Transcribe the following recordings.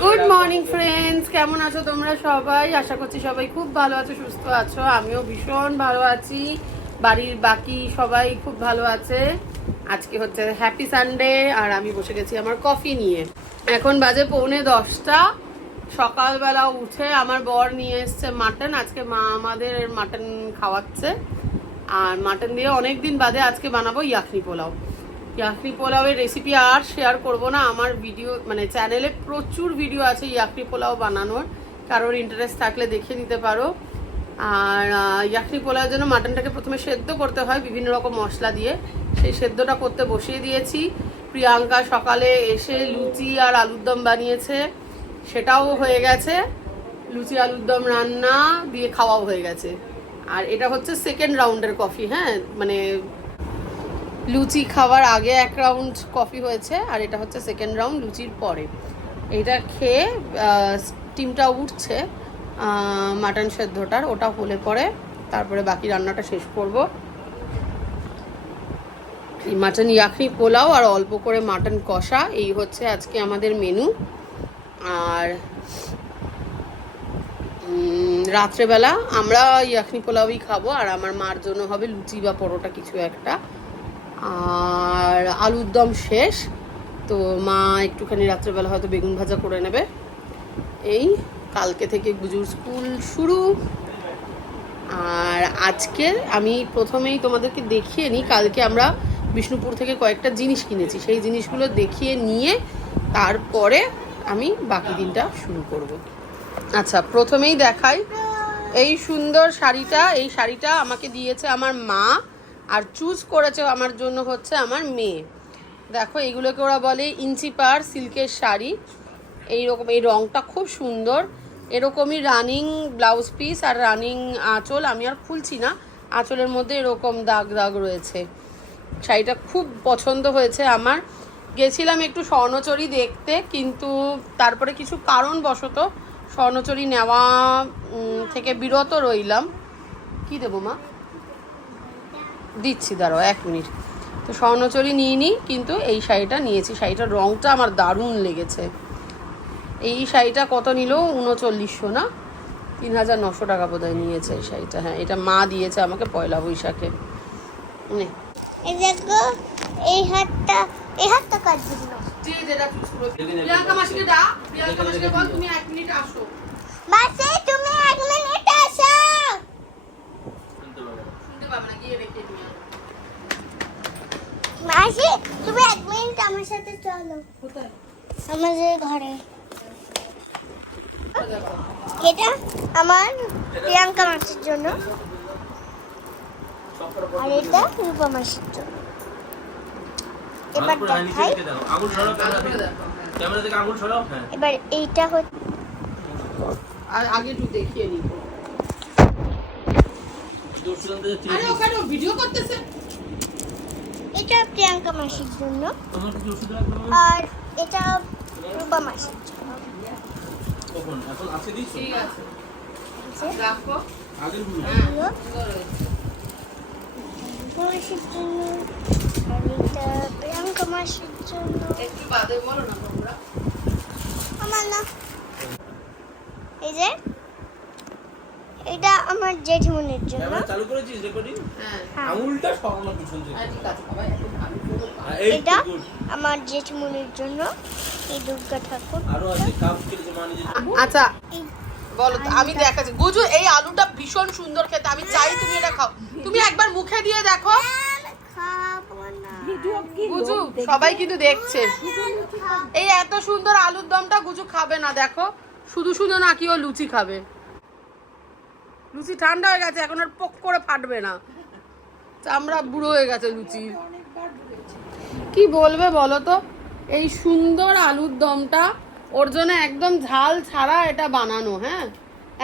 Good morning friends, কেমন আছো তোমরা সবাই? আশা করছি সবাই খুব ভালো আছো, সুস্থ আছো। আমিও ভীষণ ভালো আছি, বাড়ির বাকি সবাই খুব ভালো আছে। আজকে হচ্ছে হ্যাপি সানডে আর আমি বসে গেছি আমার কফি নিয়ে। এখন বাজে 9:45। সকালবেলা উঠে আমার বর নিয়ে এসছে মাটন। আজকে মা আমাদের মাটন খাওয়াচ্ছে, আর মাটন দিয়ে অনেকদিন বাদে আজকে বানাবো ইয়াখনি পোলাও। ইয়াখনি পোলাওয়ের রেসিপি আর শেয়ার করব না। আমার ভিডিও মানে চ্যানেলে প্রচুর ভিডিও আছে ইয়াখনি পোলাও বানানোর, কারোর ইন্টারেস্ট থাকলে দেখে নিতে পারো। আর ইয়াখনি পোলাওর জন্য মাটনটাকে প্রথমে সেদ্ধ করতে হয় বিভিন্ন রকম মশলা দিয়ে। সেই সেদ্ধটা করতে বসিয়ে দিয়েছি। প্রিয়াঙ্কা সকালে এসে লুচি আর আলুর দম বানিয়েছে, সেটাও হয়ে গেছে। লুচি আলুর দম রান্না দিয়ে খাওয়াও হয়ে গেছে। আর এটা হচ্ছে সেকেন্ড রাউন্ডের কফি। হ্যাঁ, মানে লুচি খাওয়ার আগে এক রাউন্ড কফি হয়েছে, আর এটা হচ্ছে সেকেন্ড রাউন্ড লুচির পরে। এটা খেয়ে স্টিমটা উঠছে মাটন সেদ্ধটার, ওটা হলে পরে তারপরে বাকি রান্নাটা শেষ করব। মাটন ইয়াখনি পোলাও আর অল্প করে মাটন কষা, এই হচ্ছে আজকে আমাদের মেনু। আর রাত্রেবেলা আমরা ইয়াখনি পোলাওই খাবো, আর আমার মার জন্য হবে লুচি বা পরোটা কিছু একটা। আর আলুর দম শেষ, তো মা একটুখানি রাত্রেবেলা হয়তো বেগুন ভাজা করে নেবে। এই কালকে থেকে গুজুর স্কুল শুরু। আর আজকে আমি প্রথমেই তোমাদেরকে দেখিয়ে নিই, কালকে আমরা বিষ্ণুপুর থেকে কয়েকটা জিনিস কিনেছি, সেই জিনিসগুলো দেখিয়ে নিয়ে তারপরে আমি বাকি দিনটা শুরু করব। আচ্ছা, প্রথমেই দেখাই এই সুন্দর শাড়িটা। এই শাড়িটা আমাকে দিয়েছে আমার মা, আর চুজ করেছে আমার জন্য হচ্ছে আমার মেয়ে। দেখো, এইগুলোকে ওরা বলে ইঞ্চি পার সিল্কের শাড়ি। এইরকম, এই রঙটা খুব সুন্দর। এরকমই রানিং ব্লাউজ পিস আর রানিং আঁচল। আমি আর খুলছি না, আঁচলের মধ্যে এরকম দাগ দাগ রয়েছে। শাড়িটা খুব পছন্দ হয়েছে আমার। গেছিলাম একটু স্বর্ণচুরি দেখতে, কিন্তু তারপরে কিছু কারণবশত স্বর্ণচুরি নেওয়া থেকে বিরত রইলাম। কি দেবো মা? দিচ্ছি, দাঁড়াও 1 মিনিট। তো স্বর্ণচুরি নিইনি, কিন্তু এই শাড়িটা নিয়েছি। শাড়িটার রঙটা আমার দারুণ লেগেছে। এই শাড়িটা কত নিল? 3900 না 3900 টাকা বোধহয় নিয়েছে এই শাড়িটা। হ্যাঁ, এটা মা দিয়েছে আমাকে পয়লা বৈশাখে। এই দেখো, এই হাতটা কার জন্য? যে যেটা চুজ করো। প্রিয়াঙ্কা মাসিকে ডাক, প্রিয়াঙ্কা মাসিকে বল তুমি 1 মিনিট আসো। মাসি, তুমি 1 মিনিট আসো। শুনতে পাবে না, গিয়ে রেখে নিয়ে। মাসি, তুমি 1 মিনিট আমার সাথে চলো। কোথায়? আমাদের ঘরে। এটা আমার প্রিয়াঙ্কা মাসির জন্য, আর এটা রূপা মাসির জন্য। এবার দেখাই। এবার এইটা হচ্ছে, আর আগে একটু দেখিয়ে নিব। আরে ওখানে ভিডিও করতেছে। এটা প্রিয়াঙ্কা মাসির জন্য, আর এটা রূপা মাসির জন্য। ঠিক আছে, আছে। রাখো। এগুলো রূপা মাসির জন্য, আর এটা প্রিয়াঙ্কা মাসির জন্য। একটু বাদে বলো না তোমরা। আমার না, এই যে এটা আমার জেঠিমনির জন্য। চালু করেছিস রেকর্ডিং? হ্যাঁ, আঙুলটা সরানো পিছন থেকে। ঠিক আছে বাবা, একটু ভালো করে। এই এটা আমার জেঠিমনির জন্য, এই দুর্গা ঠাকুর। আরো আছে কাপ কেটে মানে যে আচ্ছা এই বলো তো, আমি দেখাচ্ছি। গুজু, এই আলুটা ভীষণ সুন্দর খেতে, আমি চাই তুমি এটা খাও। তুমি একবার মুখে দিয়ে দেখো। খাবো না। গুজু, সবাই কিন্তু দেখছে। এই এত সুন্দর আলুর দমটা গুজু খাবে না। দেখো, শুধু শুধু নাকি ও লুচি খাবে। লুচি ঠান্ডা হয়ে গেছে, এখন আর পক করে ফাটবে না। চামড়া বুড়ো হয়ে গেছে লুচি। কি বলবে বলো তো? এই সুন্দর আলুর দমটা ওর জন্য একদম ঝাল ছাড়া এটা বানানো। হ্যাঁ,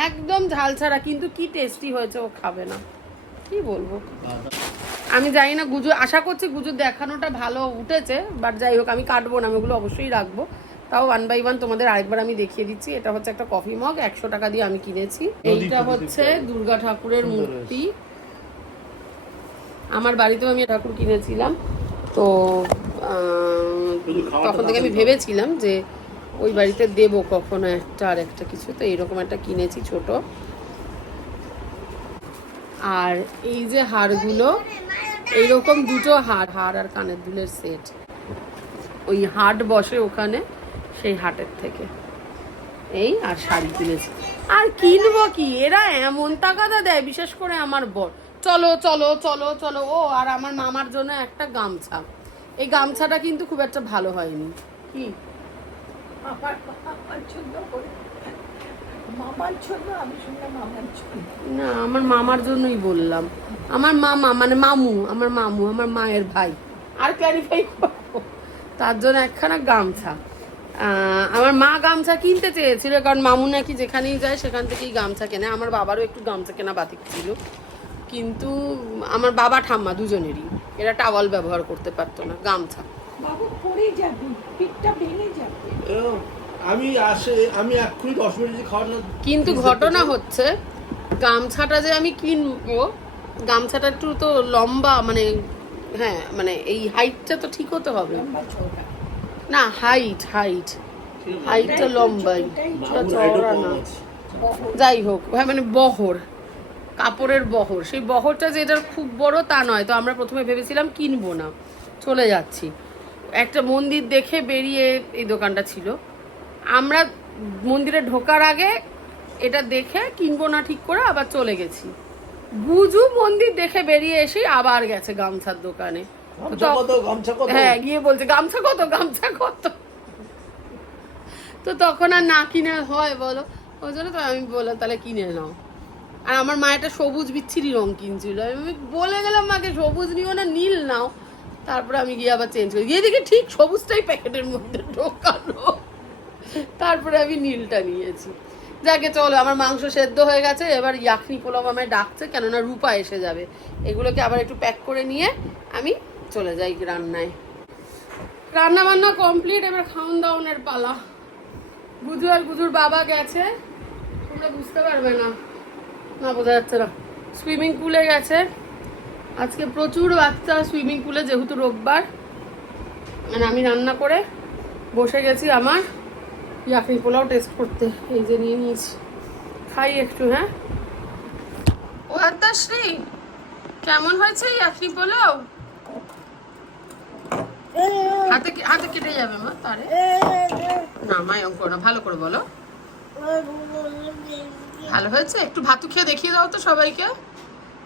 একদম ঝাল ছাড়া, কিন্তু কি টেস্টি হয়েছে। ও খাবে না, কি বলবো। আমি জানি না গুজু, আশা করছি গুজুর দেখানোটা ভালো উঠেছে, বাট যাই হোক, আমি কাটবো না, আমি ওগুলো অবশ্যই রাখবো। তাও 1 বাই 1 তোমাদের আরেকবার আমি দেখিয়ে দিচ্ছি। এটা হচ্ছে একটা কফি মগ, 100 টাকা দিয়ে আমি কিনেছি। এইটা হচ্ছে দুর্গা ঠাকুরের মূর্তি। আমার বাড়িতেও আমি ঠাকুর কিনেছিলাম, তো তখন থেকে আমি ভেবেছিলাম যে ওই বাড়িতে দেবো কখনো একটা আর একটা কিছু, তো এইরকম একটা কিনেছি ছোট। আর এই যে হারগুলো, এইরকম দুটো হার আর কানের দুলের সেট, ওই হাট বসে ওখানে, সেই হাটের থেকে এই আর শাড়ি কিনেছি। আর কিনবো কি, এরা এমন তাগাদা দেয়, বিশেষ করে আমার বর, চলো চলো চলো চলো। ও আর আমার মামার জন্য একটা গামছা, এই গামছাটা কিন্তু খুব একটা ভালো হয়নি। কি না, আমার মামার জন্যই বললাম, আমার মামা মানে মামু, আমার মামু, আমার মায়ের ভাই, আর ক্ল্যারিফাই করবো, তার জন্য একখানা গামছা। আমার মা গামছা কিনতে চেয়েছিল, কারণ মামু নাকি যেখানেই যায় সেখান থেকেই গামছা কেনে। আমার বাবারও একটু গামছা কেনা বাতিক ছিল, কিন্তু আমার বাবা ঠাম্মা দুজনেরই এরা টাওয়াল ব্যবহার করতে পারতো না, গামছা। আমি এক্ষুনি 10 মিনিট খাওয়ার না। কিন্তু ঘটনা হচ্ছে, গামছাটা যে আমি কিনবো, গামছাটা একটু তো লম্বা, মানে হ্যাঁ মানে এই হাইটটা তো ঠিক হতে হবে না, হাইটটা লম্বাই, চওড়া না। যাই হোক, হ্যাঁ মানে বহর, কাপড়ের বহর, সেই বহরটা যে এটার খুব বড় তা নয়। তো আমরা প্রথমে ভেবেছিলাম কিনবো না, চলে যাচ্ছি। একটা মন্দির দেখে বেরিয়ে এই দোকানটা ছিল, আমরা মন্দিরে ঢোকার আগে এটা দেখে কিনবো না ঠিক করে আবার চলে গেছি। বুঝু মন্দির দেখে বেরিয়ে এসে আবার গেছে গামছার দোকানে। হ্যাঁ, গিয়ে বলছে গামছা কত। তো তখন আর না কিনে হয় বলো, ওই জন্য তো আমি বললাম তাহলে কিনে নাও। আর আমার মা একটা সবুজ বিচ্ছিরি রং কিনছিল, আমি বলে গেলাম মাকে সবুজ নিও না, নীল নাও। তারপরে আমি গিয়ে আবার চেঞ্জ করি, গিয়ে দেখি ঠিক সবুজটাই প্যাকেটের মধ্যে ঢোকানো, তারপরে আমি নীলটা নিয়েছি। যাকে চলো, আমার মাংস সেদ্ধ হয়ে গেছে, এবার ইয়াখনি পোলাও আমায় ডাকছে, কেননা রূপা এসে যাবে। এগুলোকে আবার একটু প্যাক করে নিয়ে আমি চলে যাই রান্নায়। রান্না বান্না কমপ্লিট, এবার খাওন দাওনের পালা। গুজু আর গুজুর বাবা গেছে, তোমরা বুঝতে পারবে না, না বোঝা যাচ্ছে না, সুইমিং পুলে গেছে। আজকে প্রচুর বাচ্চা সুইমিং পুলে, যেহেতু রোববার। মানে আমি রান্না করে বসে গেছি আমার ইয়াখনি পোলাও টেস্ট করতে। এই যে নিয়ে নিয়েছি, খাই একটু। হ্যাঁ ও আদ্যাশ্রী, কেমন হয়েছে ইয়াখনি পোলাও? হাতে কেটে যাবে মা, তারে না মায় অঙ্ক না, ভালো করে বলো। ভালো হয়েছে? একটু ভাতু খেয়ে দেখিয়ে দাও তো সবাইকে।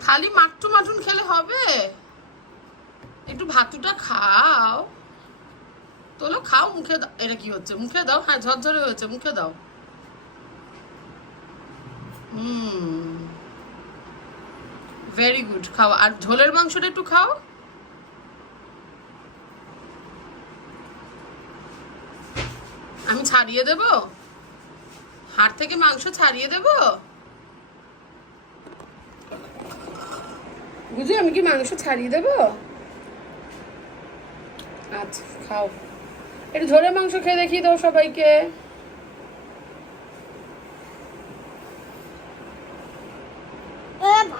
খালি মাটুন খেলে হবে, একটু ভাতুটা খাও, তোলো খাও, মুখে দাও। এটা কি হচ্ছে? মুখে দাও। হ্যাঁ, ঝরঝরে হয়েছে, মুখে দাও। ভেরি গুড, খাও। আর ঝোলের মাংসটা একটু খাও। আমি ছাড়িয়ে দেব, হাড় থেকে মাংস ছাড়িয়ে দেব। বুঝি আমি কি মাংস ছাড়িয়ে দেব? আচ্ছা খাও, একটু ঝোলের মাংস খেয়ে দেখিয়ে দাও সবাইকে।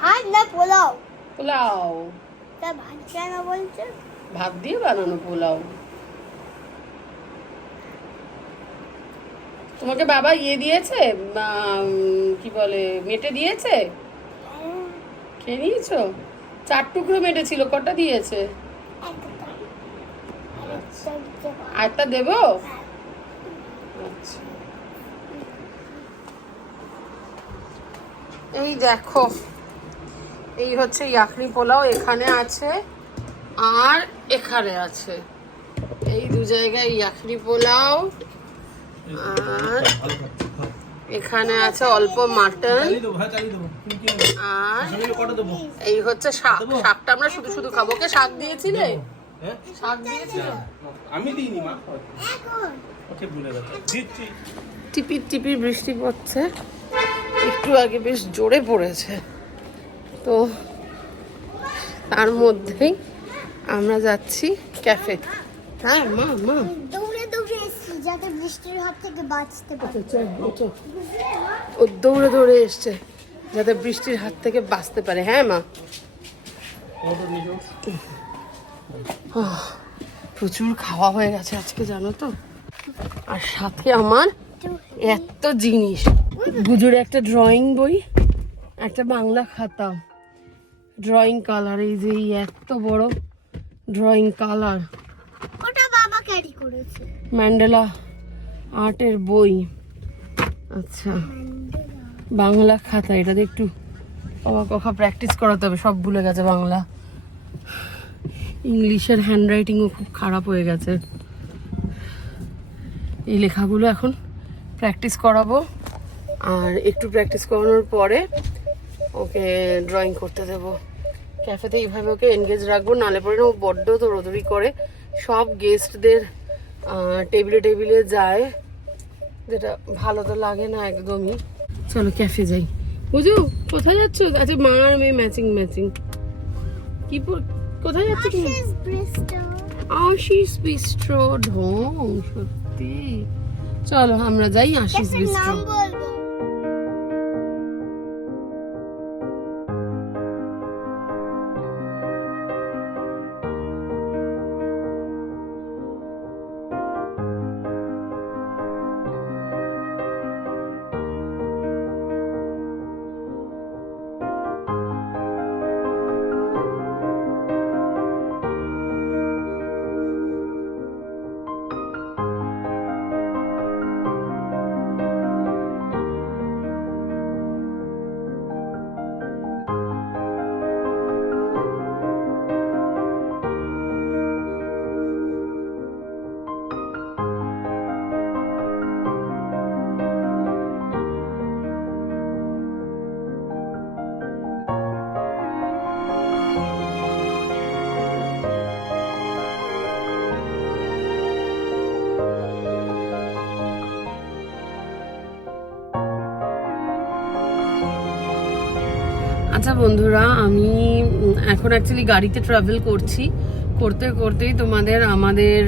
ভাত না পোলাও? পোলাও। তা ভাত কেন বলছে? ভাত দিয়ে বানানো পোলাও। তোমাকে বাবা ইয়ে দিয়েছে, কি বলে, মেটে দিয়েছে? খেয়ে নিয়েছো? 4 টুকরো মেটে ছিল, কটা দিয়েছে? আরেকটা দেবো? আচ্ছা, এই দেখো, এই হচ্ছে ইয়াখনি পোলাও, এখানে আছে আর এখানে আছে, এই দু জায়গায় ইয়াখনি পোলাও। আর এখানে আছে অল্প মাটন, আর এই হচ্ছে শাক। শাকটা আমরা শুধু শুধু খাবো। ওকে শাক দিয়েছিলে? শাক দিয়েছিলে? আমি দিইনি মা, ওকে ভুলে গেছে, দিচ্ছি। টিপির টিপির বৃষ্টি পড়ছে, একটু আগে বেশ জোরে পড়েছে। তো তার মধ্যেই আমরা যাচ্ছি ক্যাফে। হ্যাঁ মা, দৌড়ে দৌড়ে এসেছি যাতে বৃষ্টির হাত থেকে বাঁচতে পারি। ও দৌড়ে দৌড়ে এসছে যাতে বৃষ্টির হাত থেকে বাঁচতে পারে। হ্যাঁ মা, প্রচুর খাওয়া হয়ে গেছে আজকে, জানো তো। আর সাথে আমার এত জিনিস, গুজুর একটা ড্রয়িং বই, একটা বাংলা খাতা, ড্রয়িং কালার, এই যে এই এত বড় ড্রয়িং কালার, ওটা বাবা ক্যারি করেছে। ম্যান্ডেলা আর্টের বই, আচ্ছা বাংলা খাতা, এটাতে একটু অবাক কথা প্র্যাকটিস করাতে হবে, সব ভুলে গেছে বাংলা। ইংলিশের হ্যান্ডরাইটিংও খুব খারাপ হয়ে গেছে। এই লেখাগুলো এখন প্র্যাকটিস করাবো, আর একটু প্র্যাকটিস করানোর পরে ওকে ড্রয়িং করতে দেবো। ক্যাফেতে এইভাবে ওকে এনগেজ রাখবো, নালে পরে ও বড্ড দৌড়দৌড়ি করে, সব গেস্টদের টেবিলে টেবিলে যায়, যেটা ভালো তো লাগে না একদমই। চলো ক্যাফে যাই। বুঝু কোথায় যাচ্ছ? আচ্ছা মা আর মেয়ে ম্যাচিং ম্যাচিং। কি কোথায় যাচ্ছ তুমি? আশিস বিস্ট্রো। ঢং সত্যি। চলো আমরা যাই আশিস বিস্ট্রো। আচ্ছা বন্ধুরা, আমি এখন অ্যাকচুয়ালি গাড়িতে ট্রাভেল করছি, করতে করতেই তোমাদের আমাদের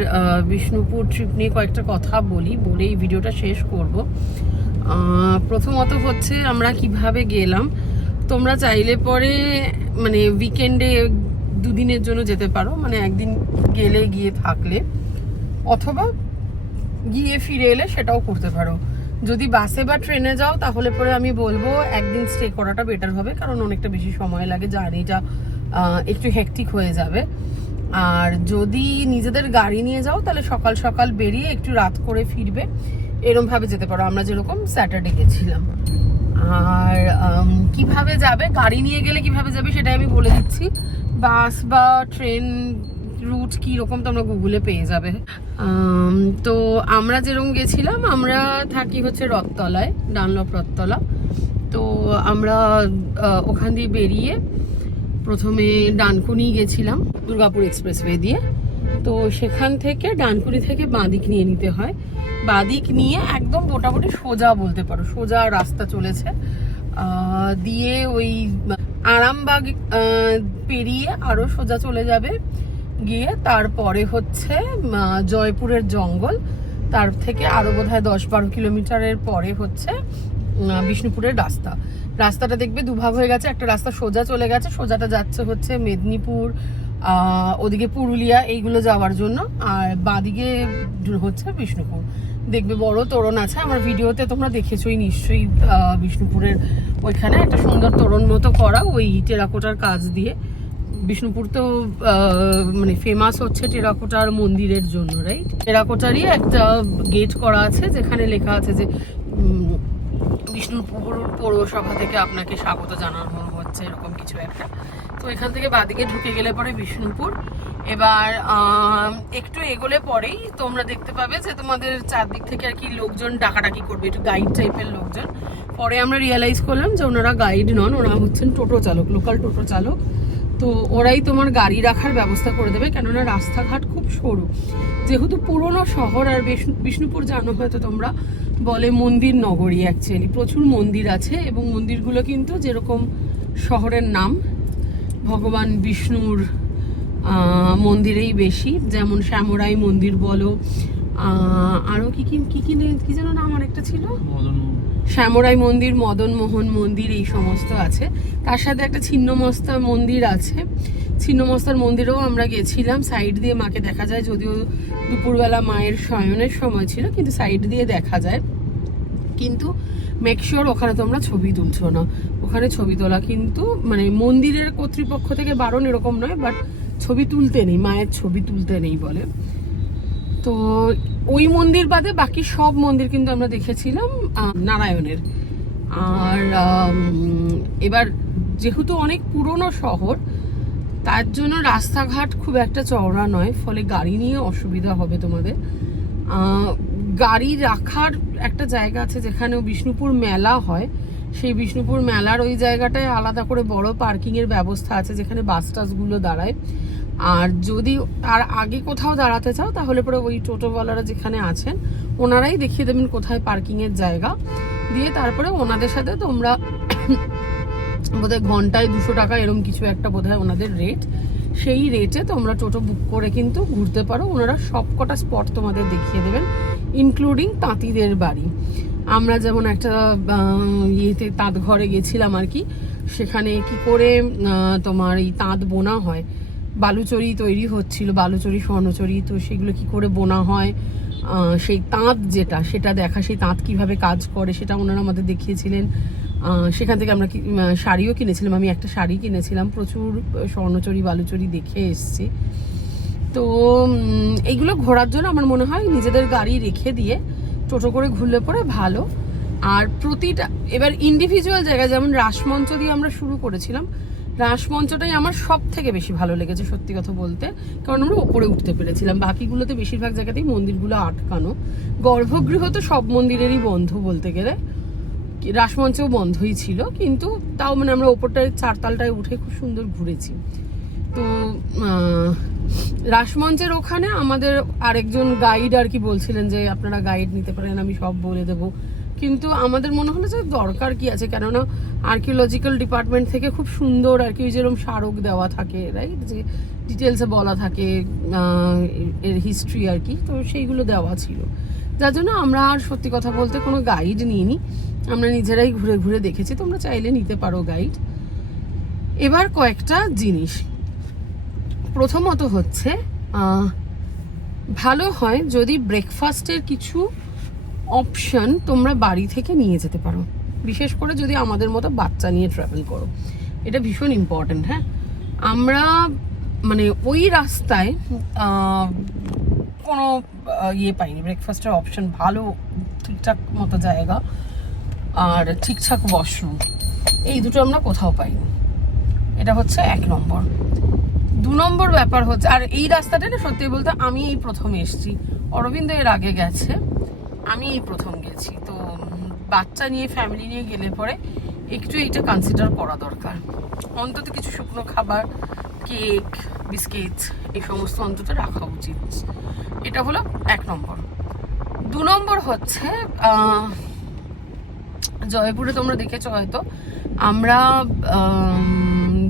বিষ্ণুপুর ট্রিপ নিয়ে কয়েকটা কথা বলি, বলে এই ভিডিওটা শেষ করব। প্রথমত হচ্ছে আমরা কিভাবে গেলাম। তোমরা চাইলে পরে মানে উইকেন্ডে দুদিনের জন্য যেতে পারো, মানে একদিন গেলে গিয়ে থাকলে, অথবা গিয়ে ফিরে এলে সেটাও করতে পারো। যদি বাসে বা ট্রেনে যাও তাহলে পরে আমি বলবো একদিন স্টে করাটা বেটার হবে, কারণ অনেকটা বেশি সময় লাগে, জার্নিটা একটু হেক্টিক হয়ে যাবে। আর যদি নিজেদের গাড়ি নিয়ে যাও তাহলে সকাল সকাল বেরিয়ে একটু রাত করে ফিরবে, এরকম ভাবে যেতে পারো। আমরা যেরকম স্যাটারডে গেছিলাম। আর কিভাবে যাবে, গাড়ি নিয়ে গেলে কিভাবে যাবে সেটা আমি বলে দিচ্ছি। বাস বা ট্রেন রুট কি রকম তোমরা গুগলে পেয়ে যাবে। তো আমরা যেরকম গেছিলাম, আমরা থাকি হচ্ছে রথতলায়, ডানলপ রথতলা। তো আমরা ওখান দিয়ে বেরিয়ে প্রথমে ডানকুনি গেছিলাম দুর্গাপুর এক্সপ্রেসওয়ে দিয়ে। তো সেখান থেকে ডানকুনি থেকে বাঁদিক নিয়ে নিতে হয়, বাঁদিক নিয়ে একদম মোটামুটি সোজা বলতে পারো, সোজা রাস্তা চলেছে দিয়ে ওই আরামবাগ পেরিয়ে আরো সোজা চলে যাবে, গিয়ে তারপরে হচ্ছে জয়পুরের জঙ্গল, তার থেকে আরো বোধহয় 10-12 কিলোমিটারের পরে হচ্ছে বিষ্ণুপুরের রাস্তা। রাস্তাটা দেখবে দুভাগ হয়ে গেছে, একটা রাস্তা সোজা চলে গেছে, সোজাটা যাচ্ছে হচ্ছে মেদিনীপুর, ওদিকে পুরুলিয়া, এইগুলো যাওয়ার জন্য, আর বাঁদিকে হচ্ছে বিষ্ণুপুর। দেখবে বড় তোরণ আছে, আমার ভিডিওতে তোমরা দেখেছোই নিশ্চয়ই, বিষ্ণুপুরের ওইখানে একটা সুন্দর তোরণ মতো করা, ওই টেরাকোটার কাজ দিয়ে। বিষ্ণুপুর তো মানে ফেমাস হচ্ছে টেরাকোটার মন্দিরের জন্য, রাইট? টেরাকোটারই একটা গেট করা আছে যেখানে লেখা আছে যে বিষ্ণুপুর পৌরসভা থেকে আপনাকে স্বাগত জানানো হচ্ছে, এরকম কিছু একটা। তো এখান থেকে বাদিকে ঢুকে গেলে পরে বিষ্ণুপুর। এবার একটু এগোলে পরেই তোমরা দেখতে পাবে যে তোমাদের চারদিক থেকে আর কি লোকজন ডাকাডাকি করবে, একটু গাইড টাইপের লোকজন। পরে আমরা রিয়েলাইজ করলাম যে ওনারা গাইড নন, ওরা হচ্ছেন টোটো চালক, লোকাল টোটো চালক। তো ওরাই তোমার গাড়ি রাখার ব্যবস্থা করে দেবে, কেননা রাস্তাঘাট খুব সরু, যেহেতু পুরোনো শহর। আর বিষ্ণুপুর জানো হয়তো তোমরা, বলে মন্দির নগরী, অ্যাকচুয়ালি প্রচুর মন্দির আছে, এবং মন্দিরগুলো কিন্তু যেরকম শহরের নাম ভগবান বিষ্ণুর মন্দিরেই বেশি, যেমন শ্যামরাই মন্দির বলো, আরো কি কি কি কি যেন নাম আরেকটা ছিল, শ্যামরাই মন্দির, মদন মোহন মন্দির, এই সমস্ত আছে। তার সাথে একটা ছিন্নমস্তা মন্দির আছে। ছিন্নমস্তার মন্দিরেও আমরা গেছিলাম, সাইড দিয়ে মাকে দেখা যায়, যদিও দুপুরবেলা মায়ের শয়নের সময় ছিল, কিন্তু সাইড দিয়ে দেখা যায়। কিন্তু মেকশিওর ওখানে তোমরা ছবি তুলছো না, ওখানে ছবি তোলা কিন্তু মানে মন্দিরের কর্তৃপক্ষ থেকে বারণ এরকম নয়, বাট ছবি তুলতে নেই, মায়ের ছবি তুলতে নেই বলে। তো ওই মন্দির বাদে বাকি সব মন্দির কিন্তু আমরা দেখেছিলাম নারায়ণের। আর এবার যেহেতু অনেক পুরনো শহর, তার জন্য রাস্তাঘাট খুব একটা চওড়া নয়, ফলে গাড়ি নিয়ে অসুবিধা হবে তোমাদের। গাড়ি রাখার একটা জায়গা আছে যেখানে বিষ্ণুপুর মেলা হয়, সেই বিষ্ণুপুর মেলার ওই জায়গাটায় আলাদা করে বড় পার্কিংয়ের ব্যবস্থা আছে, যেখানে বাস টাসগুলো দাঁড়ায়। আর যদি তার আগে কোথাও দাঁড়াতে চাও তাহলে পরে ওই টোটোওয়ালারা যেখানে আছেন ওনারাই দেখিয়ে দেবেন কোথায় পার্কিংয়ের জায়গা, দিয়ে তারপরে ওনাদের সাথে তোমরা বোধহয় ঘন্টায় 200 টাকা এরকম কিছু একটা বোধহয় ওনাদের রেট, সেই রেটে তোমরা টোটো বুক করে কিন্তু ঘুরতে পারো। ওনারা সব কটা স্পট তোমাদের দেখিয়ে দেবেন, ইনক্লুডিং তাঁতিদের বাড়ি। আমরা যেমন একটা ইয়েতে তাঁত ঘরে গেছিলাম আর কি, সেখানে কি করে তোমার এই তাঁত বোনা হয়, বালুচরি তৈরি হচ্ছিল, বালুচরি স্বর্ণচরি, তো সেগুলো কি করে বোনা হয়, সেই তাঁত যেটা সেটা দেখা, সেই তাঁত কিভাবে কাজ করে সেটা ওনারা আমাদের দেখিয়েছিলেন। সেখান থেকে আমরা শাড়িও কিনেছিলাম, আমি একটা শাড়ি কিনেছিলাম, প্রচুর স্বর্ণচরি বালুচরি দেখে এসছি। তো এইগুলো ঘোরার জন্য আমার মনে হয় নিজেদের গাড়ি রেখে দিয়ে টোটো করে ঘুরলে পরে ভালো। আর প্রতিটা এবার ইন্ডিভিজুয়াল জায়গায়, যেমন রাসমঞ্চ দিয়ে আমরা শুরু করেছিলাম, রাসমঞ্চটাই আমার সব থেকে বেশি ভালো লেগেছে সত্যি কথা বলতে, কারণ আমরা ওপরে উঠতে পেরেছিলাম। বাকিগুলোতে বেশিরভাগ জায়গাতেই মন্দিরগুলো আটকানো, গর্ভগৃহ তো সব মন্দিরেরই বন্ধ বলতে গেলে, রাসমঞ্চও বন্ধই ছিল, কিন্তু তাও মানে আমরা ওপরটায় 4 তালটায় উঠে খুব সুন্দর ঘুরেছি। তো রাসমঞ্চের ওখানে আমাদের আরেকজন গাইড আর কি বলছিলেন যে আপনারা গাইড নিতে পারেন, আমি সব বলে দেবো, কিন্তু আমাদের মনে হলো যে দরকার কি আছে, কেননা আর্কিওলজিক্যাল ডিপার্টমেন্ট থেকে খুব সুন্দর আর কি যেরকম স্মারক দেওয়া থাকে, রাইট, যে ডিটেলসে বলা থাকে এর হিস্ট্রি আর কি, তো সেইগুলো দেওয়া ছিল, যার জন্য আমরা আর সত্যি কথা বলতে কোনো গাইড নিইনি, আমরা নিজেরাই ঘুরে ঘুরে দেখেছি। তোমরা চাইলে নিতে পারো গাইড। এবার কয়েকটা জিনিস, প্রথমত হচ্ছে ভালো হয় যদি ব্রেকফাস্টের কিছু অপশন তোমরা বাড়ি থেকে নিয়ে যেতে পারো, বিশেষ করে যদি আমাদের মতো বাচ্চা নিয়ে ট্রাভেল করো, এটা ভীষণ ইম্পর্টেন্ট। হ্যাঁ, আমরা মানে ওই রাস্তায় কোনো ইয়ে পাইনি, ব্রেকফাস্টের অপশন ভালো ঠিকঠাক মতো জায়গা আর ঠিকঠাক ওয়াশরুম, এই দুটো আমরা কোথাও পাইনি, এটা হচ্ছে 1 নম্বর। 2 নম্বর ব্যাপার হচ্ছে, আর এই রাস্তাটা না সত্যি বলতে আমি এই প্রথম এসেছি, অরবিন্দ এর আগে গেছে, আমি এই প্রথম গেছি। তো বাচ্চা নিয়ে ফ্যামিলি নিয়ে গেলে পরে একটু এইটা কনসিডার করা দরকার, অন্তত কিছু শুকনো খাবার, কেক, বিস্কিট, এই সমস্ত অন্তত রাখা উচিত। এটা হলো 1 নম্বর। 2 নম্বর হচ্ছে জয়পুরে তোমরা দেখেছো হয়তো, আমরা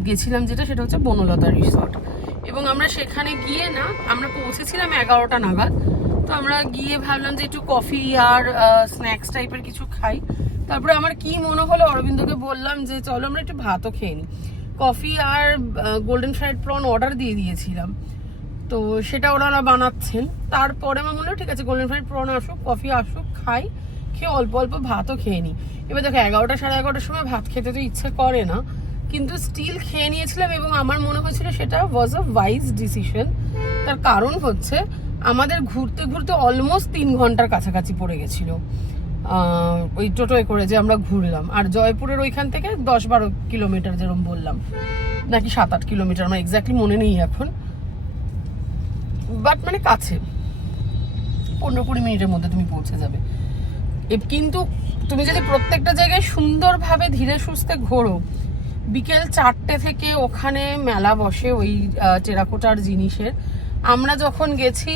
গেছিলাম যেটা, সেটা হচ্ছে বনলতা রিসর্ট, এবং আমরা সেখানে গিয়ে না, আমরা পৌঁছেছিলাম 11টা নাগাদ, তো আমরা গিয়ে ভাবলাম যে একটু কফি আর স্ন্যাক্স টাইপের কিছু খাই। তারপরে আমার কি মনে হলো, অরবিন্দকে বললাম যে চলো আমরা একটু ভাতও খেয়ে নিই, কফি আর গোল্ডেন ফ্রাইড প্রন অর্ডার দিয়ে দিয়েছিলাম, তো সেটা ওরা বানাচ্ছেন। তারপরে আমার মনে হলো ঠিক আছে গোল্ডেন ফ্রাইড প্রন আসুক, কফি আসুক, খাই, খেয়ে অল্প অল্প ভাতও খেয়ে নিই। এবার দেখো 11টা সাড়ে 11টার সময় ভাত খেতে তো ইচ্ছে করে না, কিন্তু স্টিল খেয়ে নিয়েছিলাম, এবং আমার মনে হয়েছিল সেটা ওয়াজ আ ওয়াইজ ডিসিশন। তার কারণ হচ্ছে আমাদের ঘুরতে ঘুরতে অলমোস্ট 3 ঘন্টার কাছাকাছি পড়ে গেছিল ওই টোটোয় করে যে আমরা ঘুরলাম। আর জয়পুরের ওইখান থেকে 10-12 কিলোমিটার যেরকম বললাম, নাকি 7-8 কিলোমিটার, আমার এক্স্যাক্টলি মনে নেই এখন, বাট মানে কাছে, 15-20 মিনিটের মধ্যে তুমি পৌঁছে যাবে। কিন্তু তুমি যদি প্রত্যেকটা জায়গায় সুন্দরভাবে ধীরে সুস্থে ঘোরো, বিকেল 4টে থেকে ওখানে মেলা বসে ওই টেরাকোটার জিনিসের। আমরা যখন গেছি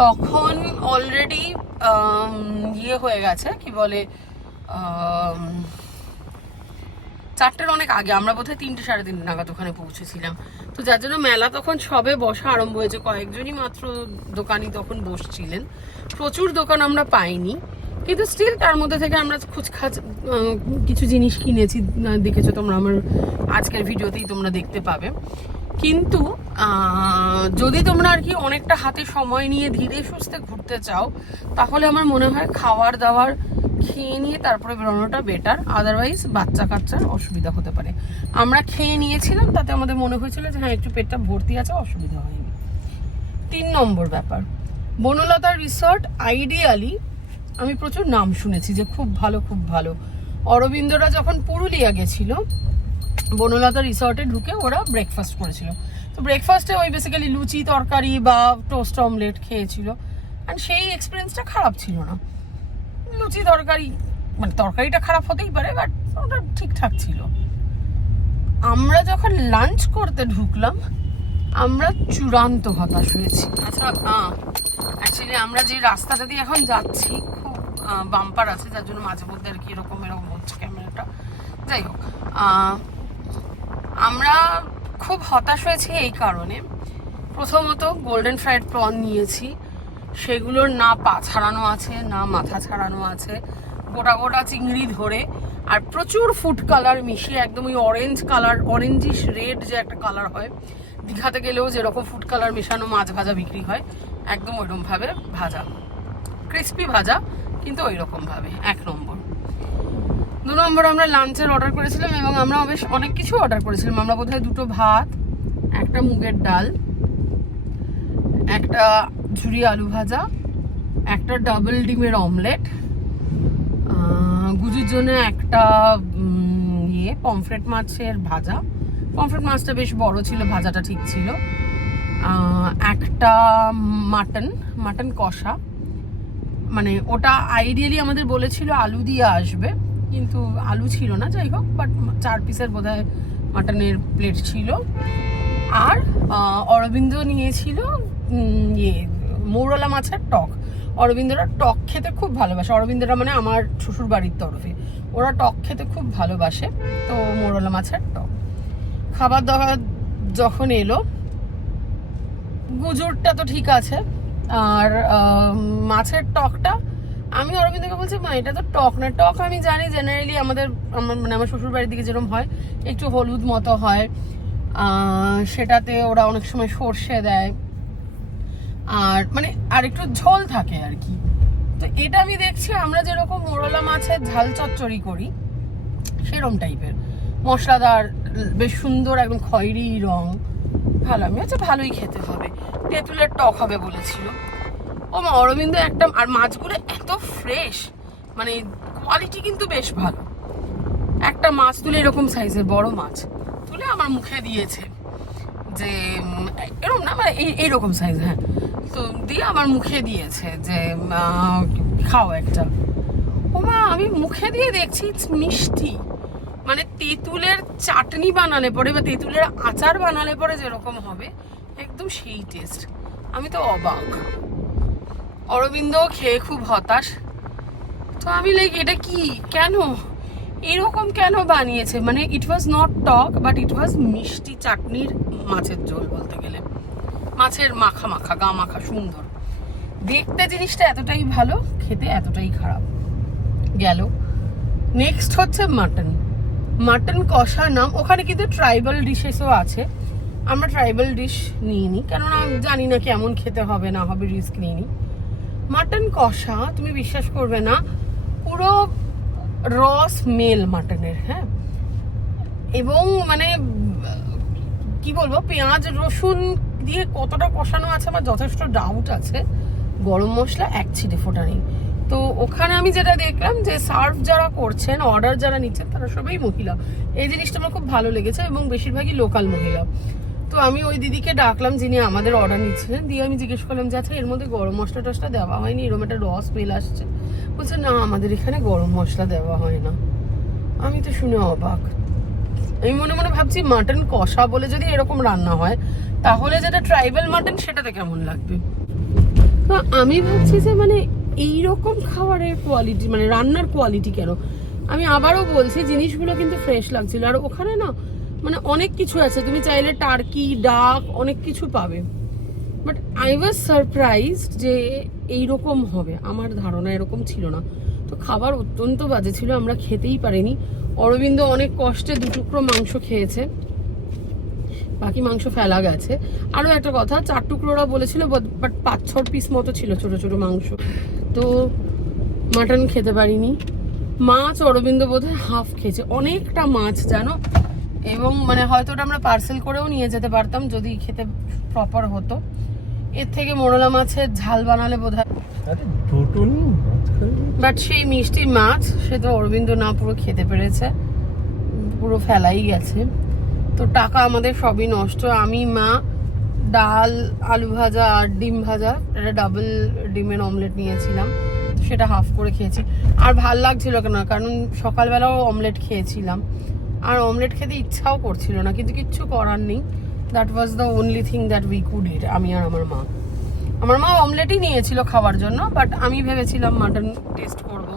তখন অলরেডি ইয়ে হয়ে গেছে, কি বলে, 4টের অনেক আগে, আমরা বোধহয় 3-3:30 নাগাদ ওখানে পৌঁছেছিলাম। তো যার জন্য মেলা তখন সবে বসা আরম্ভ হয়েছে, কয়েকজনই মাত্র দোকানি তখন বসছিলেন, প্রচুর দোকান আমরা পাইনি, কিন্তু স্টিল তার মধ্যে থেকে আমরা খুচখাচ কিছু জিনিস কিনেছি, দেখেছো তোমরা আমার আজকের ভিডিওতেই তোমরা দেখতে পাবে। কিন্তু যদি তোমরা আর কি অনেকটা হাতে সময় নিয়ে ধীরে সুস্থে ঘুরতে চাও, তাহলে আমার মনে হয় খাবার দাবার খেয়ে নিয়ে তারপরে বেরোনোটা বেটার। আদারওয়াইজ বাচ্চা কাচ্চার অসুবিধা হতে পারে। আমরা খেয়ে নিয়েছিলাম, তাতে আমাদের মনে হয়েছিল যে হ্যাঁ একটু পেটটা ভর্তি আছে, অসুবিধা হয়নি। 3 নম্বর ব্যাপার, বনলতা রিসর্ট আইডিয়ালি আমি প্রচুর নাম শুনেছি যে খুব ভালো খুব ভালো। অরবিন্দরা যখন পুরুলিয়া গেছিল, বনলতা রিসর্টে ঢুকে ওরা ব্রেকফাস্ট করেছিল। তো ব্রেকফাস্টে ওই বেসিক্যালি লুচি তরকারি বা টোস্ট অমলেট খেয়েছিল, অ্যান্ড সেই এক্সপিরিয়েন্সটা খারাপ ছিল না। লুচি তরকারি মানে তরকারিটা খারাপ হতেই পারে, বাট ওটা ঠিকঠাক ছিল। আমরা যখন লাঞ্চ করতে ঢুকলাম, আমরা চূড়ান্ত হতাশ হয়েছি। আচ্ছা অ্যাকচুয়ালি আমরা যে রাস্তাটা দিয়ে এখন যাচ্ছি খুব বাম্পার আছে, যার জন্য মাঝে মধ্যে আর কি এরকম হচ্ছে ক্যামেরাটা। যাই হোক, আমরা খুব হতাশ হয়েছি এই কারণে, প্রথমত গোল্ডেন ফ্রাইড প্রন নিয়েছি, সেগুলোর না পা ছাড়ানো আছে না মাথা ছাড়ানো আছে, গোটা গোটা চিংড়ি ধরে, আর প্রচুর ফুড কালার মিশিয়ে একদম ওই অরেঞ্জ কালার, অরেঞ্জিশ রেড যে একটা কালার হয়, দীঘাতে গেলেও যেরকম ফুড কালার মেশানো মাছ ভাজা বিক্রি হয়, একদম ওইরকম ভাবে ভাজা, ক্রিস্পি ভাজা, কিন্তু ওইরকম ভাবে। 1 নম্বর। 2 নম্বর, আমরা লাঞ্চের অর্ডার করেছিলাম এবং আমরা বেশ অনেক কিছু অর্ডার করেছিলাম। আমরা বোধহয় 2টো ভাত, একটা মুগের ডাল, একটা ঝুরি আলু ভাজা, একটা ডাবল ডিমের অমলেট, গুজুর জন্য একটা পমফ্রেট মাছের ভাজা, পমফ্রেট মাছটা বেশ বড় ছিল, ভাজাটা ঠিক ছিল, একটা মাটন কষা, মানে ওটা আইডিয়ালি আমাদের বলেছিল আলু দিয়ে আসবে, কিন্তু আলু ছিল না, যাই হোক, বাট 4 পিসের বোধহয় মাটনের প্লেট ছিল। আর অরবিন্দ নিয়েছিল মৌরলা মাছের টক। অরবিন্দরা টক খেতে খুব ভালোবাসে, অরবিন্দরা মানে আমার শ্বশুর বাড়ির তরফে, ওরা টক খেতে খুব ভালোবাসে, তো মৌরলা মাছের টক। খাবার দাবার যখন এলো, গুজুরটা তো ঠিক আছে, আর মাছের টকটা আমি অরবিন্দকে বলছি, মা এটা তো টক না। টক আমি জানি জেনারেলি আমার শ্বশুর বাড়ির দিকে যেরকম হয়, একটু হলুদ মতো হয়, সেটাতে ওরা অনেক সময় সর্ষে দেয়, আর মানে আর একটু ঝোল থাকে আর কি। তো এটা আমি দেখছি আমরা যেরকম মোরলা মাছের ঝাল চচ্চড়ি করি সেরকম টাইপের, মশলাদার, বেশ সুন্দর, একদম খয়েরি রং, ভালো। আমি হচ্ছে ভালোই খেতে হবে, তেঁতুলের টক হবে বলেছিল। ও মা, অরবিন্দ একটা, আর মাছগুলো এত ফ্রেশ, মানে কোয়ালিটি কিন্তু বেশ ভালো। একটা মাছ তুলে, এরকম সাইজের বড় মাছ তুলে আমার মুখে দিয়েছে, যে এরকম না মানে এইরকম সাইজ, হ্যাঁ, তো দিয়ে আমার মুখে দিয়েছে যে খাও একটা। ও মা, আমি মুখে দিয়ে দেখছি মিষ্টি, মানে তেঁতুলের চাটনি বানালে পরে বা তেঁতুলের আচার বানালে পরে যেরকম হবে একদম সেই টেস্ট। আমি তো অবাক। অরবিন্দ খেয়ে খুব হতাশ। তো আমি লাইক, এটা কি, কেন এরকম কেন বানিয়েছে? মানে ইট was not talk, but it ওয়াজ মিষ্টি চাটনির মাছের ঝোল বলতে গেলে, মাছের মাখা মাখা, গা মাখা, সুন্দর দেখতে। জিনিসটা এতটাই ভালো, খেতে এতটাই খারাপ। গেল। নেক্সট হচ্ছে মাটন কষা নাম। ওখানে কিন্তু ট্রাইবাল ডিশেসও আছে, আমরা ট্রাইবাল ডিশ নিইনি, কেননা জানি না কেমন খেতে হবে না হবে, রিস্ক নিইনি। মাটন কষা, তুমি বিশ্বাস করবে না, পুরো র স্মেল মাটনের, হ্যাঁ, এবং মানে কি বলবো, পেঁয়াজ রসুন দিয়ে কতটা কষানো আছে আমার যথেষ্ট ডাউট আছে। গরম মশলা এক ছিটে ফোটা নেই। তো ওখানে আমি যেটা দেখলাম যে সার্ভ যারা করছেন, অর্ডার যারা নিচ্ছেন, তারা সবাই মহিলা। এই জিনিসটা আমার খুব ভালো লেগেছে, এবং বেশিরভাগই লোকাল মহিলা। তো আমি ওই দিদিকে ডাকলাম যিনি আমাদের অর্ডার নিচ্ছিলেন, দিয়ে আমি জিজ্ঞেস করলাম যে আচ্ছা এর মধ্যে গরম মশলা টসলা দেওয়া হয়নি, এরকম একটা রস স্মেল আসছে। বলছে না, আমাদের এখানে গরম মশলা দেওয়া হয় না। আমি তো শুনে অবাক। আমি মনে মনে ভাবছি, মাটন কষা বলে যদি এরকম রান্না হয়, তাহলে যেটা ট্রাইবাল মাটন সেটাতে কেমন লাগবে। তো আমি ভাবছি যে মানে এইরকম খাবারের কোয়ালিটি, মানে রান্নার কোয়ালিটি কেন। আমি আবারও বলছি, জিনিসগুলো কিন্তু ফ্রেশ লাগছিল। আর ওখানে না মানে অনেক কিছু আছে, তুমি চাইলে টার্কি, ডাক, অনেক কিছু পাবে। বাট আই ওয়াজ সারপ্রাইজড যে এইরকম হবে, আমার ধারণা এরকম ছিল না। তো খাবার অত্যন্ত বাজে ছিল, আমরা খেতেই পারিনি। অরবিন্দ অনেক কষ্টে 2 টুকরো মাংস খেয়েছে, বাকি মাংস ফেলা গেছে। আরও একটা কথা, 4 টুকরো ওরা বলেছিল, বাট 5-6 পিস মতো ছিল ছোট ছোট মাংস। তো মাটন খেতে পারিনি। মাছ অরবিন্দ বোধহয় হাফ খেয়েছে, অনেকটা মাছ জানো। এবং মানে হয়তো ওটা আমরা পার্সেল করেও নিয়ে যেতে পারতাম যদি খেতে প্রপার হতো। এর থেকে মোরলা মাছের ঝাল বানালে বোধহয়, বাট সেই মিষ্টি মাছ সে তো অরবিন্দ না পুরো খেতে পেরেছে, পুরো ফেলাই গেছে। তো টাকা আমাদের সবই নষ্ট। আমি, মা, ডাল, আলু ভাজা আর ডিম ভাজা, একটা ডাবল ডিমের অমলেট নিয়েছিলাম, সেটা হাফ করে খেয়েছি। আর ভাল লাগছিল না, কারণ সকালবেলাও অমলেট খেয়েছিলাম, আর অমলেট খেতে ইচ্ছাও করছিল না, কিন্তু কিচ্ছু করার নেই। That was the only thing that we could eat, আমি আর আমার মা। আমার মা অমলেটই নিয়েছিল খাওয়ার জন্য, বাট আমি ভেবেছিলাম মাটন টেস্ট করব,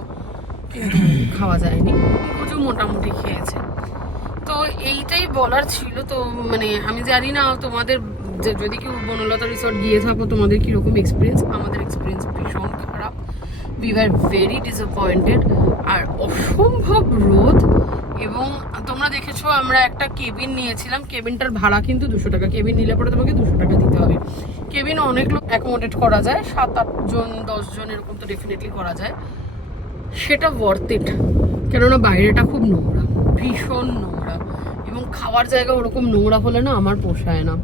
কিন্তু খাওয়া যায়নি। প্রচুর মোটামুটি খেয়েছে। তো এইটাই বলার ছিল। তো মানে আমি জানি না তোমাদের যদি কেউ বনলতা রিসর্ট গিয়ে থাকো তোমাদের কীরকম এক্সপিরিয়েন্স। আমাদের এক্সপিরিয়েন্স ভীষণ খারাপ। We were very disappointed. আর অসম্ভব রোদ। এবং তোমরা দেখেছো আমরা একটা কেবিন নিয়েছিলাম, কেবিনটার ভাড়া কিন্তু 200 টাকা। কেবিন নিলে পরে তোমাকে 200 টাকা দিতে হবে। কেবিন অনেক লোক অ্যাকোমোডেট করা যায়, 7-8 জন 10 জন এরকম তো ডেফিনেটলি করা যায়। সেটা ওয়ার্থ ইট, কেননা বাইরেটা খুব নোংরা, ভীষণ নোংরা, এবং খাওয়ার জায়গা ওরকম নোংরা হলে না আমার পোষায় না।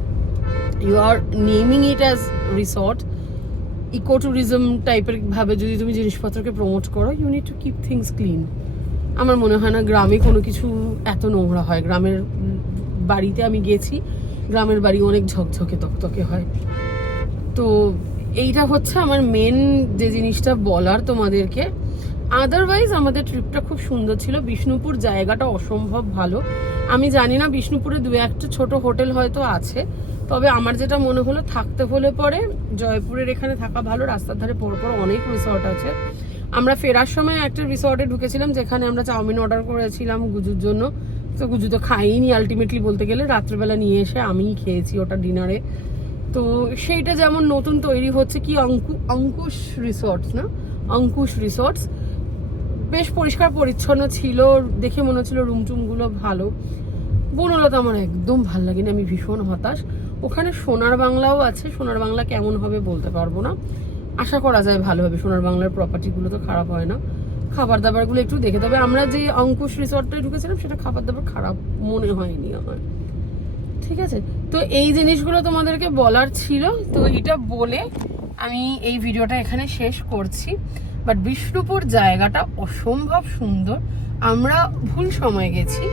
You are naming it as resort, eco tourism টাইপের ভাবে যদি তুমি জিনিসপত্রকে প্রমোট করো, you need to keep things clean. আমার মনে হয় না গ্রামে কোনো কিছু এত নোংরা হয়। গ্রামের বাড়িতে আমি গেছি, গ্রামের বাড়ি অনেক ঝকঝকে তকতকে হয়। তো এইটা হচ্ছে আমার মেন যে জিনিসটা বলার তোমাদেরকে। আদারওয়াইজ আমাদের ট্রিপটা খুব সুন্দর ছিল। বিষ্ণুপুর জায়গাটা অসম্ভব ভালো। আমি জানি না বিষ্ণুপুরে 2-1টা ছোট হোটেল হয়তো আছে, তবে আমার যেটা মনে হলো থাকতে হলে পরে জয়পুরের এখানে থাকা ভালো। রাস্তার ধারে পরপর অনেক রিসর্ট আছে। আমরা ফেরার সময় একটা রিসর্টে ঢুকেছিলাম, যেখানে আমরা চাউমিন অর্ডার করেছিলাম গুজুর জন্য। তো গুজু তো খাইনি আলটিমেটলি, বলতে গেলে রাত্রেবেলা নিয়ে এসে আমিই খেয়েছি ওটা ডিনারে। তো সেইটা যেমন নতুন তৈরি হচ্ছে, কি অঙ্কুশ রিসর্টস না, অঙ্কুশ রিসর্টস, বেশ পরিষ্কার পরিচ্ছন্ন ছিল, দেখে মনে হচ্ছিল রুম টুমগুলো ভালো। বনলতা আমার একদম ভাল লাগেনি, আমি ভীষণ হতাশ। ওখানে সোনার বাংলাও আছে, সোনার বাংলা কেমন হবে বলতে পারবো না, আশা করা যায় ভালো হবে। সোনার বাংলার প্রপার্টিগুলো তো খারাপ হয় না। খাবার দাবারগুলো একটু দেখে, তবে আমরা যে অঙ্কুশ রিসর্টটায় ঢুকেছিলাম সেটা খাবার দাবার খারাপ মনে হয়নি আমার। ঠিক আছে, তো এই জিনিসগুলো তোমাদেরকে বলার ছিল। তো এটা বলে আমি এই ভিডিওটা এখানে শেষ করছি। বাট বিষ্ণুপুর জায়গাটা অসম্ভব সুন্দর। আমরা ভুল সময় গেছি,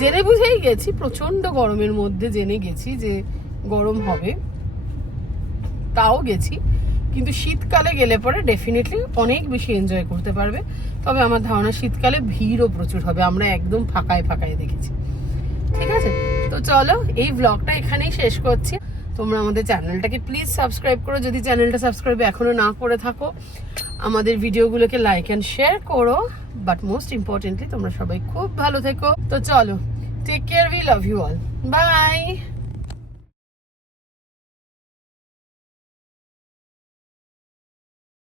জেনে বুঝেই গেছি, প্রচন্ড গরমের মধ্যে জেনে গেছি যে গরম হবে, তাও গেছি। কিন্তু শীতকালে গেলে পরে ডেফিনেটলি অনেক বেশি এনজয় করতে পারবে। তবে আমার ধারণা শীতকালে ভিড়ও প্রচুর হবে, আমরা একদম ফাঁকায় ফাঁকায় দেখেছি। ঠিক আছে, তো চলো এই ব্লগটা এখানেই শেষ করছি। তোমরা আমাদের চ্যানেলটাকে প্লিজ সাবস্ক্রাইব করো যদি চ্যানেলটা সাবস্ক্রাইব এখনো না করে থাকো। আমাদের ভিডিওগুলোকে লাইক অ্যান্ড শেয়ার করো। বাট মোস্ট ইম্পর্টেন্টলি তোমরা সবাই খুব ভালো থেকো। তো চলো, take care, we love you all, by.